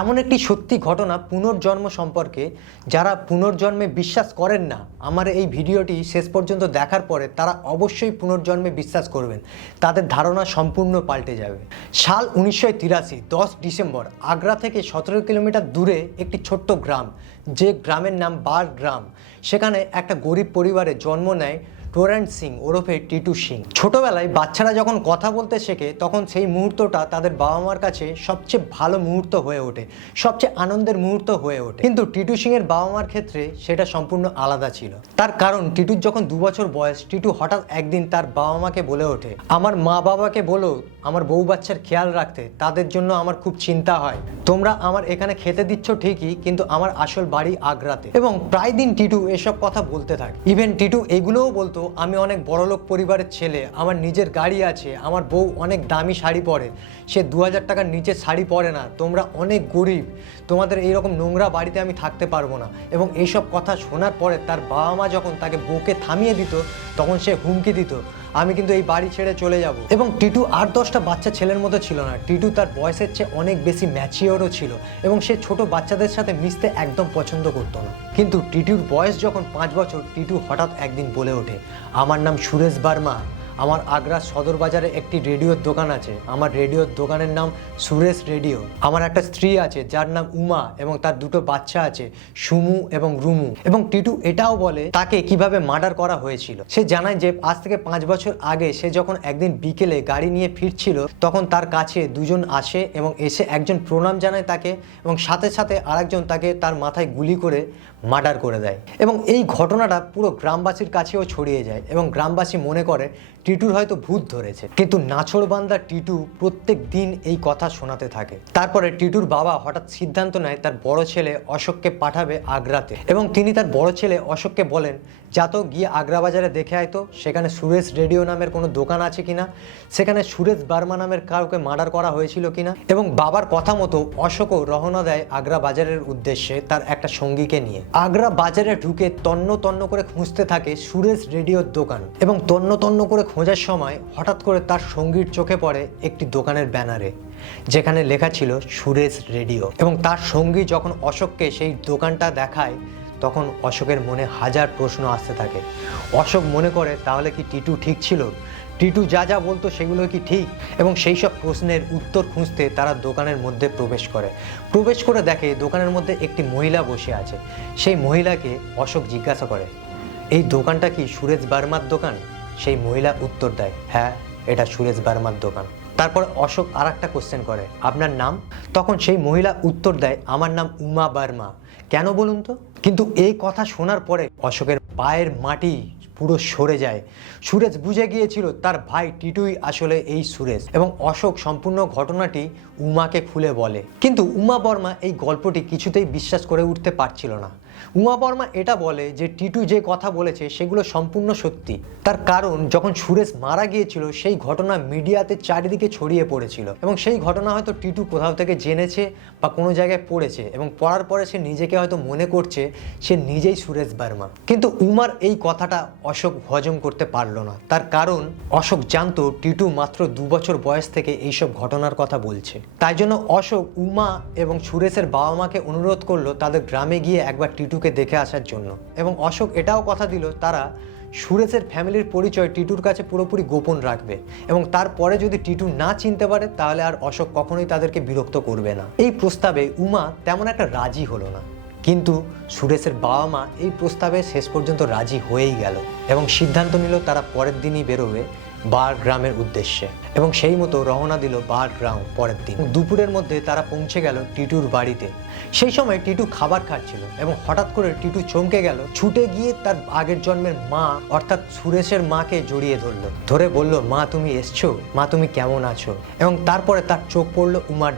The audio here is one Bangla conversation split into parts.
এমন একটি সত্যি ঘটনা পুনর্জন্ম সম্পর্কে যারা পুনর্জন্মে বিশ্বাস করেন না, আমার এই ভিডিওটি শেষ পর্যন্ত দেখার পরে তারা অবশ্যই পুনর্জন্মে বিশ্বাস করবেন, তাদের ধারণা সম্পূর্ণ পাল্টে যাবে। সাল 1983 10 ডিসেম্বর আগ্রা থেকে 17 কিলোমিটার দূরে একটি ছোট্ট গ্রাম, যে গ্রামের নাম বার গ্রাম। সেখানে একটা গরিব পরিবারে জন্ম নেয় টোরেন্ট সিং ওরফে টিটু সিং। ছোটবেলায় বাচ্চারা যখন কথা বলতে শেখে তখন সেই মুহূর্তটা তাদের বাবা মার কাছে সবচেয়ে ভালো মুহূর্ত হয়ে ওঠে, সবচেয়ে আনন্দের মুহূর্ত হয়ে ওঠে। কিন্তু টিটু সিং এর বাবা মার ক্ষেত্রে সেটা সম্পূর্ণ আলাদা ছিল। তার কারণ টিটুর যখন 2 বছর বয়স, টিটু হঠাৎ একদিন তার বাবা মাকে বলে ওঠে, আমার মা বাবাকে বলো আমার বউ বাচ্চার খেয়াল রাখতে, তাদের জন্য আমার খুব চিন্তা হয়। তোমরা আমার এখানে খেতে দিচ্ছ ঠিকই, কিন্তু আমার আসল বাড়ি আগ্রাতে। এবং প্রায় দিন টিটু এসব কথা বলতে থাকে। ইভেন টিটু এগুলোও বলতো, আমি অনেক বড়লোক পরিবারের ছেলে, আমার নিজের গাড়ি আছে, আমার বউ অনেক দামি শাড়ি পরে, সে 2000 টাকার নিচে শাড়ি পরে না, তোমরা অনেক গরিব, তোমাদের এইরকম নোংরা বাড়িতে আমি থাকতে পারবো না। এবং এইসব কথা শোনার পরে তার বাবা মা যখন তাকে বউকে থামিয়ে দিত, তখন সে হুমকি দিত, আমি কিন্তু এই বাড়ি ছেড়ে চলে যাব। এবং টিটু 8-10টা বাচ্চা ছেলের মতো ছিল না, টিটু তার বয়সের চেয়ে অনেক বেশি ম্যাচিওরও ছিল এবং সে ছোট বাচ্চাদের সাথে মিশতে একদম পছন্দ করতো না। কিন্তু টিটুর বয়স যখন 5 বছর, টিটু হঠাৎ একদিন বলে ওঠে, আমার নাম সুরেশ বার্মা, আমার আগ্রা সদর বাজারে একটি রেডিওর দোকান আছে, আমার রেডিওর দোকানের নাম সুরেশ রেডিও। আমার একটা স্ত্রী আছে যার নাম উমা এবং তার 2টো বাচ্চা আছে, সুমু এবং রুমু। এবং টিটু এটাও বলে তাকে কিভাবে মার্ডার করা হয়েছিল। সে জানায় যে আজ থেকে 5 বছর আগে সে যখন একদিন বিকেলে গাড়ি নিয়ে ফিরছিল, তখন তার কাছে 2জন আসে এবং এসে একজন প্রণাম জানায় তাকে এবং সাথে সাথে আরেকজন তাকে তার মাথায় গুলি করে মার্ডার করে দেয়। এবং এই ঘটনাটা পুরো গ্রামবাসীর কাছেও ছড়িয়ে যায় এবং গ্রামবাসী মনে করে টিটুর হয়তো ভূত ধরেছে। কিন্তু নাছোড়বান্দা টিটু প্রত্যেক দিন এই কথা শোনাতে থাকে। তারপরে টিটুর বাবা হঠাৎ সিদ্ধান্ত নেয় তার বড় ছেলে অশোককে পাঠাবে আগ্রাতে। এবং তিনি তার বড় ছেলে অশোককে বলেন, যা তো গিয়ে আগ্রা বাজারে দেখে আয় তো, সেখানে সুরেশ রেডিও নামের কোনো দোকান আছে কিনা, সেখানে সুরেশ বার্মা নামের কাউকে মার্ডার করা হয়েছিল কিনা। এবং বাবার কথা মতো অশোকও রওনা দেয় আগ্রা বাজারের উদ্দেশ্যে তার একটা সঙ্গীকে নিয়ে। আগ্রা বাজারে ঢুকে তন্ন তন্ন করে খুঁজতে থাকে সুরেশ রেডিওর দোকান। এবং তন্ন তন্ন করে খোঁজার সময় হঠাৎ করে তার সঙ্গীর চোখে পড়ে একটি দোকানের ব্যানারে, যেখানে লেখা ছিল সুরেশ রেডিও। এবং তার সঙ্গী যখন অশোককে সেই দোকানটা দেখায়, তখন অশোকের মনে হাজার প্রশ্ন আসতে থাকে। অশোক মনে করে, তাহলে কি টিটু ঠিক ছিল? টিটু যা যা বলতো সেগুলো কি ঠিক? এবং সেই সব প্রশ্নের উত্তর খুঁজতে তারা দোকানের মধ্যে প্রবেশ করে দেখে দোকানের মধ্যে একটি মহিলা বসে আছে। সেই মহিলাকে অশোক জিজ্ঞাসা করে, এই দোকানটা কি সুরেশ বার্মার দোকান? সেই মহিলা উত্তর দেয়, হ্যাঁ, এটা সুরেশ বার্মার দোকান। তারপর অশোক আর একটা কোশ্চেন করে, আপনার নাম? তখন সেই মহিলা উত্তর দেয়, আমার নাম উমা বার্মা। কেন বলুন তো? কিন্তু এই কথা শোনার পরে অশোকের পায়ের মাটি পুরো সরে যায়। সুরেশ বুঝে গিয়েছিল তার ভাই টিটুই আসলে এই সুরেশ। এবং অশোক সম্পূর্ণ ঘটনাটি উমাকে খুলে বলে। কিন্তু উমা বর্মা এই গল্পটি কিছুতেই বিশ্বাস করে উঠতে পারছিল না। উমা বর্মা এটা বলে যে টিটু যে কথা বলেছে সেগুলো সম্পূর্ণ সত্যি। তার কারণ যখন সুরেশ মারা গিয়েছিল সেই ঘটনা মিডিয়াতে চারিদিকে ছড়িয়ে পড়েছিল এবং সেই ঘটনা হয়তো টিটু কোথাও থেকে জেনেছে বা কোনো জায়গায় পড়েছে এবং পড়ার পরে সে নিজেকে হয়তো মনে করছে সে নিজেই সুরেশ বার্মা। কিন্তু উমার এই কথাটা অশোক হজম করতে পারল না। তার কারণ অশোক জানতো টিটু মাত্র 2 বছর বয়স থেকে এইসব ঘটনার কথা বলছে। তাই জন্য অশোক উমা এবং সুরেশের বাবা মাকে অনুরোধ করলো তাদের গ্রামে গিয়ে একবার টিটুকে দেখে আসার জন্য। এবং অশোক এটাও কথা দিল তারা সুরেশের ফ্যামিলির পরিচয় টিটুর কাছে পুরোপুরি গোপন রাখবে এবং তারপরে যদি টিটু না চিনতে পারে তাহলে আর অশোক কখনোই তাদেরকে বিরক্ত করবে না। এই প্রস্তাবে উমা তেমন একটা রাজি হলো না, কিন্তু সুরেশের বাবা মা এই প্রস্তাবে শেষ পর্যন্ত রাজি হয়েই গেল এবং সিদ্ধান্ত নিল তারা পরের দিনই বেরোবে বার গ্রামের উদ্দেশ্যে। এবং সেই মতো রওনা দিল বার গ্রাম পরের দিন। দুপুরের মধ্যে তারা পৌঁছে গেল টিটুর বাড়িতে। সেই সময় টিটু খাবার খাচ্ছিল এবং হঠাৎ করে টিটু চমকে গেল, ছুটে গিয়ে তার আগের জন্মের মা অর্থাৎ সুরেশের মাকে জড়িয়ে ধরে বলল, মা তুমি এসছো, মা তুমি কেমন আছো? এবং তারপরে তার চোখ পড়লো উমার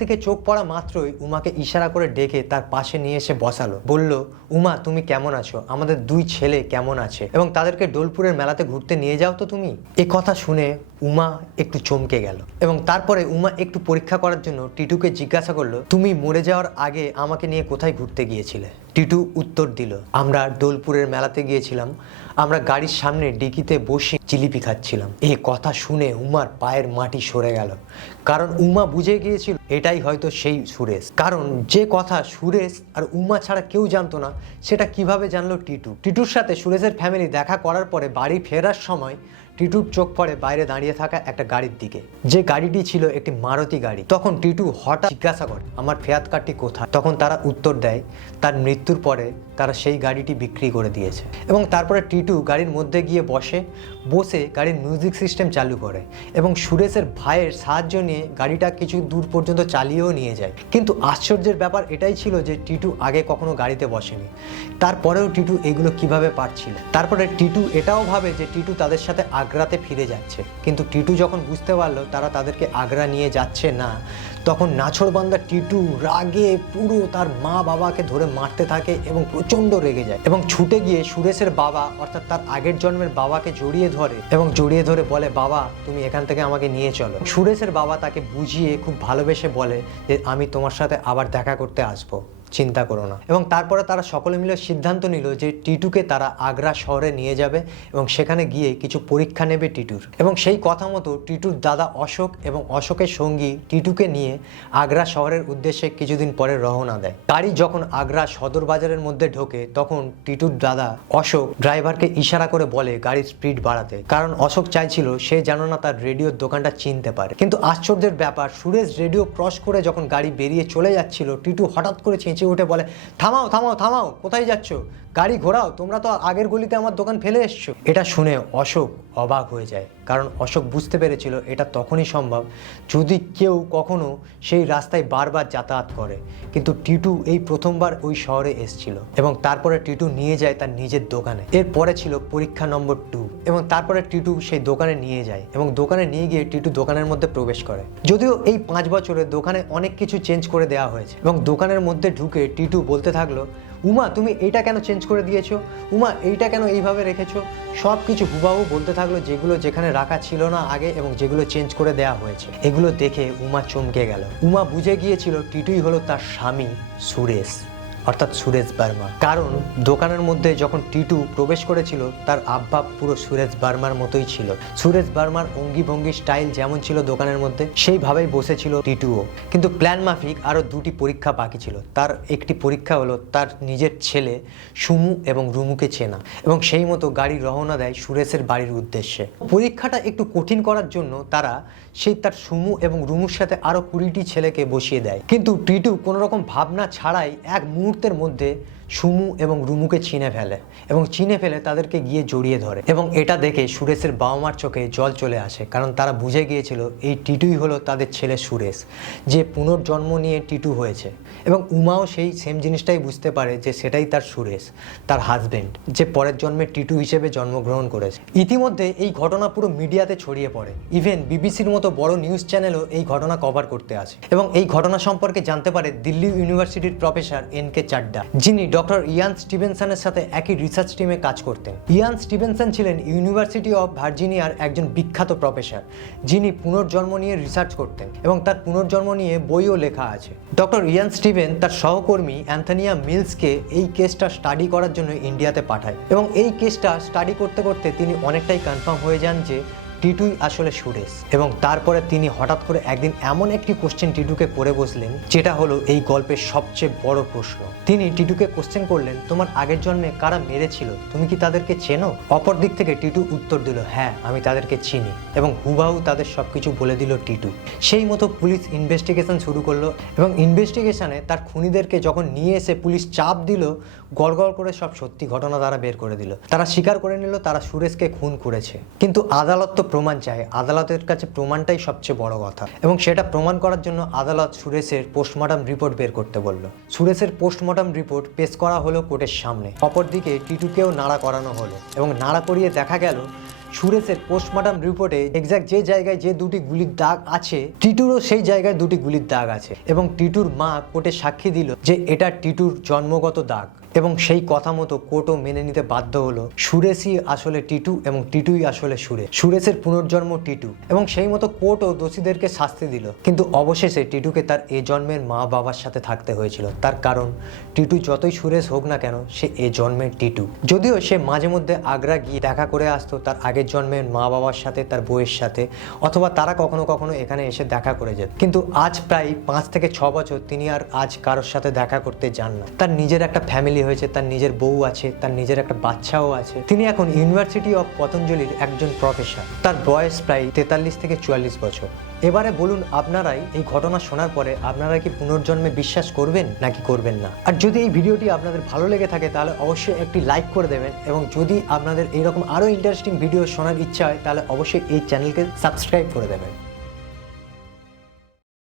দিকে চোখ পড়া মাত্রই উমাকে ইশারা করে ডেকে তার পাশে নিয়ে এসে বসালো। বলল, উমা তুমি কেমন আছো? আমাদের 2 ছেলে কেমন আছে এবং তাদেরকে ডোলপুরের মেলাতে ঘুরতে নিয়ে যাও তো তুমি। এই কথা শুনে উমা একটু চমকে গেল এবং তারপরে উমা একটু পরীক্ষা করার জন্য টিটুকে জিজ্ঞাসা করলো, তুমি মরে যাওয়ার আগে আমাকে নিয়ে কোথায় ঘুরতে গিয়েছিলে? টিটু উত্তর দিল, আমরা দোলপুরের মেলাতে গিয়েছিলাম, আমরা গাড়ির সামনে ডিকিতে বসে জিলিপি খাচ্ছিলাম। এই কথা শুনে উমার পায়ের মাটি সরে গেল, কারণ উমা বুঝে গিয়েছিল এটাই হয়তো সেই সুরেশ। কারণ যে কথা সুরেশ আর উমা ছাড়া কেউ জানতো না, সেটা কিভাবে জানলো টিটু। টিটুর সাথে সুরেশের ফ্যামিলি দেখা করার পরে বাড়ি ফেরার সময় টিটুর চোখ পড়ে বাইরে দাঁড়িয়ে থাকা একটা গাড়ির দিকে, যে গাড়িটি ছিল একটি মারুতি গাড়ি। তখন টিটু হঠাৎ জিজ্ঞাসা করে, আমার ফেয়াত কার্ডটি কোথায়? তখন তারা উত্তর দেয়, তার মৃত্যুর পরে তারা সেই গাড়িটি বিক্রি করে দিয়েছে। এবং তারপরে টিটু গাড়ির মধ্যে গিয়ে বসে গাড়ির মিউজিক সিস্টেম চালু করে এবং সুরেশের ভাইয়ের সাহায্য নিয়ে গাড়িটা কিছু দূর পর্যন্ত চালিয়েও নিয়ে যায়। কিন্তু আশ্চর্যের ব্যাপার এটাই ছিল যে টিটু আগে কখনো গাড়িতে বসেনি, তারপরেও টিটু এগুলো কিভাবে পারছিল। তারপরে টিটু এটাও ভাবে যে টিটু তাদের সাথে আগ্রাতে ফিরে যাচ্ছে, কিন্তু টিটু যখন বুঝতে পারলো তারা তাদেরকে আগ্রা নিয়ে যাচ্ছে না, তখন নাছোড়বান্দা টিটু রাগে পুরো তার মা বাবাকে ধরে মারতে থাকে এবং প্রচণ্ড রেগে যায় এবং ছুটে গিয়ে সুরেশের বাবা অর্থাৎ তার আগের জন্মের বাবাকে জড়িয়ে ধরে বলে, বাবা তুমি এখান থেকে আমাকে নিয়ে চলো। সুরেশের বাবা তাকে বুঝিয়ে খুব ভালোবেসে বলে যে আমি তোমার সাথে আবার দেখা করতে আসবো, চিন্তা করো না। এবং তারপরে তারা সকলে মিলে সিদ্ধান্ত নিল যে টিটুকে তারা আগ্রা শহরে নিয়ে যাবে এবং সেখানে গিয়ে কিছু পরীক্ষা নেবে টিটুর। এবং সেই কথা মতো টিটুর দাদা অশোক এবং অশোকের সঙ্গী টিটুকে নিয়ে আগ্রা শহরের উদ্দেশ্যে কিছুদিন পরে রওনা দেয়। গাড়ি যখন আগ্রা সদর বাজারের মধ্যে ঢোকে তখন টিটুর দাদা অশোক ড্রাইভারকে ইশারা করে বলে গাড়ির স্পিড বাড়াতে, কারণ অশোক চাইছিল সে যেন না তার রেডিওর দোকানটা চিনতে পারে। কিন্তু আশ্চর্যের ব্যাপার, সুরেশ রেডিও ক্রস করে যখন গাড়ি বেরিয়ে চলে যাচ্ছিল, টিটু হঠাৎ করে চেঁচিয়ে উঠে বলে, থামাও থামাও থামাও, কোথায় যাচ্ছ? গাড়ি ঘোরাও, তোমরা তো আগের গলিতে আমার দোকান ফেলে এসছো। এটা শুনে অশোক অবাক হয়ে যায়, কারণ অশোক বুঝতে পেরেছিল এটা তখনই সম্ভব যদি কেউ কখনো সেই রাস্তায় বারবার যাতায়াত করে। কিন্তু টিটু এই প্রথমবার ওই শহরে এসেছিল এবং তারপরে টিটু নিয়ে যায় তার নিজের দোকানে। এরপরে ছিল পরীক্ষা নম্বর 2 এবং তারপরে টিটু সেই দোকানে নিয়ে যায় এবং দোকানে নিয়ে গিয়ে টিটু দোকানের মধ্যে প্রবেশ করে। যদিও এই 5 বছরে দোকানে অনেক কিছু চেঞ্জ করে দেওয়া হয়েছে এবং দোকানের মধ্যে ঢুকে টিটু বলতে থাকলো, উমা তুমি এইটা কেন চেঞ্জ করে দিয়েছো? উমা এইটা কেন এইভাবে রেখেছো? সব কিছু হুবাহু বলতে থাকলো, যেগুলো যেখানে রাখা ছিল না আগে এবং যেগুলো চেঞ্জ করে দেওয়া হয়েছে। এগুলো দেখে উমা চমকে গেল। উমা বুঝে গিয়েছিল টিটুই হলো তার স্বামী সুরেশ, অর্থাৎ সুরেশ বার্মা। কারণ দোকানের মধ্যে যখন টিটু প্রবেশ করেছিল তার আবভাব পুরো সুরেশ বার্মার মতোই ছিল। সুরেশ বার্মার অঙ্গি ভঙ্গি স্টাইল যেমন ছিল দোকানের মধ্যে, সেইভাবেই বসেছিল টিটুও। কিন্তু প্ল্যান মাফিক আরও 2টি পরীক্ষা বাকি ছিল। তার একটি পরীক্ষা হলো তার নিজের ছেলে সুমু এবং রুমুকে চেনা, এবং সেই মতো গাড়ি রওনা দেয় সুরেশের বাড়ির উদ্দেশ্যে। পরীক্ষাটা একটু কঠিন করার জন্য তারা তার সুমু এবং রুমুর সাথে আরও 20টি ছেলেকে বসিয়ে দেয়। কিন্তু টিটু কোনো রকম ভাবনা ছাড়াই এক মুহূর্তের মধ্যে সুমু এবং রুমুকে চিনে ফেলে এবং চিনে ফেলে তাদেরকে গিয়ে জড়িয়ে ধরে। এবং এটা দেখে সুরেশের বাবা মার চোখে জল চলে আসে, কারণ তারা বুঝে গিয়েছিল এই টিটুই হলো তাদের ছেলে সুরেশ, যে পুনর্জন্ম নিয়ে টিটু হয়েছে। এবং উমাও সেই সেম জিনিসটাই বুঝতে পারে যে সেটাই তার সুরেশ, তার হাজবেন্ড, যে পরের জন্মে টিটু হিসেবে জন্মগ্রহণ করেছে। ইতিমধ্যে এই ঘটনা পুরো মিডিয়াতে ছড়িয়ে পড়ে, ইভেন বিবিসির মতো বড় নিউজ চ্যানেলও এই ঘটনা কভার করতে আসে। এবং এই ঘটনা সম্পর্কে জানতে পারে দিল্লি ইউনিভার্সিটির প্রফেসর এনকে চাড্ডা, যিনি ডক্টর ইয়ান স্টিভেনসনের সাথে একই রিসার্চ টিমে কাজ করতেন। ইয়ান স্টিভেনসন ছিলেন ইউনিভার্সিটি অফ ভার্জিনিয়ার একজন বিখ্যাত প্রফেসর, যিনি পুনর্জন্ম নিয়ে রিসার্চ করতেন এবং তার পুনর্জন্ম নিয়ে বইও লেখা আছে। ডক্টর ইয়ান স্টিভেন তার সহকর্মী অ্যান্থনিয়া মিলসকে এই কেসটা স্টাডি করার জন্য ইন্ডিয়াতে পাঠায় এবং এই কেসটা স্টাডি করতে করতে তিনি অনেকটাই কনফার্ম হয়ে যান যে টিটুই আসলে সুরেশ। এবং তারপরে তিনি হঠাৎ করে একদিন এমন একটি কোশ্চেন টিটুকে করে বসলেন, যেটা হলো এই গল্পের সবচেয়ে বড় প্রশ্ন। তিনি টিটুকে কোশ্চেন করলেন, তোমার আগের জন্মে কারা মেরেছিল, তুমি কি তাদেরকে চেনো? অপর দিক থেকে টিটু উত্তর দিল, হ্যাঁ আমি তাদেরকে চিনি, এবং হুবাহু তাদের সবকিছু বলে দিল টিটু। সেই মতো পুলিশ ইনভেস্টিগেশন শুরু করলো এবং ইনভেস্টিগেশনে তার খুনিদেরকে যখন নিয়ে এসে পুলিশ চাপ দিল, গড় করে সব সত্যি ঘটনা তারা বের করে দিল। তারা স্বীকার করে নিল তারা সুরেশকে খুন করেছে। কিন্তু আদালত তো প্রমাণ চায়, আদালতের কাছে প্রমাণটাই সবচেয়ে বড় কথা। এবং সেটা প্রমাণ করার জন্য আদালত সুরেশের পোস্টমর্টম রিপোর্ট বের করতে বলল। সুরেশের পোস্টমর্টম রিপোর্ট পেশ করা হলো কোর্টের সামনে। অপরদিকে টিটুকেও নাড়া করানো হলো এবং নাড়া করিয়ে দেখা গেল সুরেশের পোস্টমর্টম রিপোর্টে এক্স্যাক্ট যে জায়গায় যে 2টি গুলির দাগ আছে, টিটুরও সেই জায়গায় 2টি গুলির দাগ আছে। এবং টিটুর মা কোর্টে সাক্ষী দিল যে এটা টিটুর জন্মগত দাগ। এবং সেই কথা মতো কোর্টও মেনে নিতে বাধ্য হলো সুরেশই আসলে টিটু এবং টিটুই আসলে সুরেশের পুনর্জন্ম টিটু, এবং সেই মতো কোর্টও দোষীদেরকে শাস্তি দিল। কিন্তু অবশেষে টিটুকে তার এ জন্মের মা বাবার সাথে থাকতে হয়েছিল, তার কারণ টিটু যতই সুরেশ হোক না কেন সে এ জন্মের টিটু। যদিও সে মাঝে মধ্যে আগ্রা গিয়ে দেখা করে আসতো তার আগের জন্মের মা বাবার সাথে, তার বউয়ের সাথে, অথবা তারা কখনো কখনো এখানে এসে দেখা করে যেত, কিন্তু আজ প্রায় 5 থেকে 6 বছর তিনি আর আজ কারোর সাথে দেখা করতে যান না। তার নিজের একটা ফ্যামিলি হয়েছে, তার নিজের বউ আছে, তার নিজের একটা বাচ্চাও আছে। তিনি এখন ইউনিভার্সিটি অফ পতঞ্জলির একজন প্রফেসর। তার বয়স প্রায় 43 থেকে 44 বছর। এবারে বলুন আপনারাই এই ঘটনা শোনার পরে আপনারা কি পুনর্জন্মে বিশ্বাস করবেন নাকি করবেন না? আর যদি এই ভিডিওটি আপনাদের ভালো লেগে থাকে তাহলে অবশ্যই একটি লাইক করে দেবেন, এবং যদি আপনাদের এইরকম আরও ইন্টারেস্টিং ভিডিও শোনার ইচ্ছা হয় তাহলে অবশ্যই এই চ্যানেলকে সাবস্ক্রাইব করে দেবেন।